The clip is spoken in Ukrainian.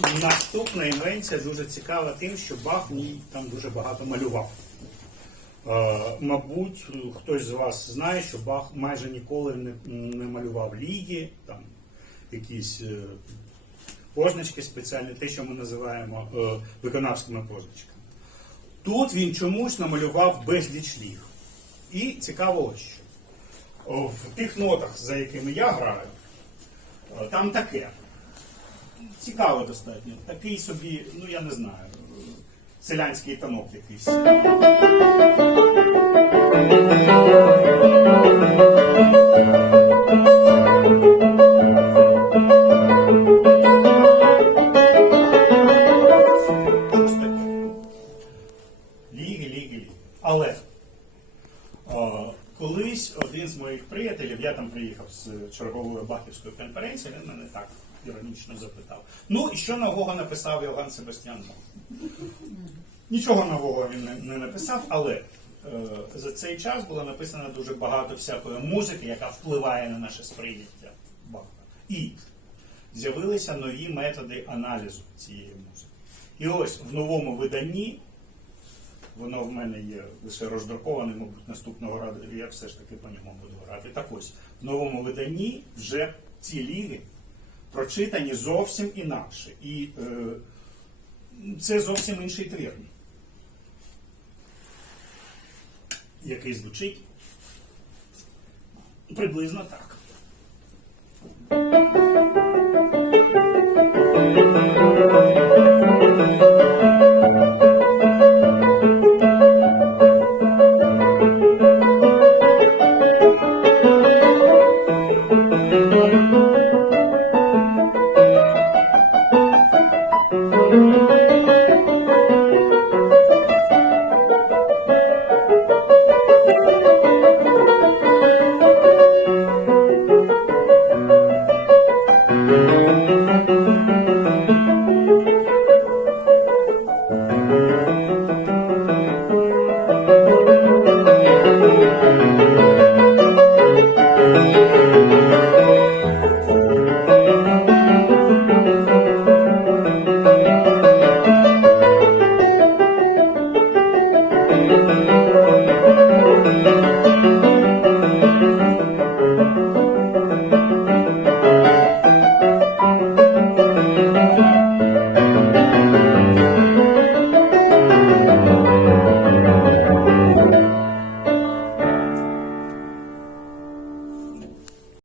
Наступна інвенція дуже цікава тим, що Бах в ній там дуже багато малював. Е, мабуть, хтось з вас знає, що Бах майже ніколи не, не малював ліги, там якісь е, позначки спеціальні, те, що ми називаємо е, виконавськими позначками. Тут він чомусь намалював безліч ліг. І цікаво що. В тих нотах, за якими я граю, е, там таке. Цікаво достатньо. Такий собі, ну я не знаю, селянський танок якийсь. Ліги, ліги, ліги. Але колись один з моїх приятелів, я там приїхав з чергової Бахівської конференції, він мене так іронічно запитав. Ну і що нового написав Йоганн Себастьян Бах? Нічого нового він не, не написав, але е, за цей час було написано дуже багато всякої музики, яка впливає на наше сприйняття Баха. І з'явилися нові методи аналізу цієї музики. І ось в новому виданні, воно в мене є лише роздруковане, мабуть, наступного разу я все ж таки по ньому буду грати. Так ось, в новому виданні вже ці ліги прочитані зовсім інакше. І е, це зовсім інший термін, який звучить приблизно так.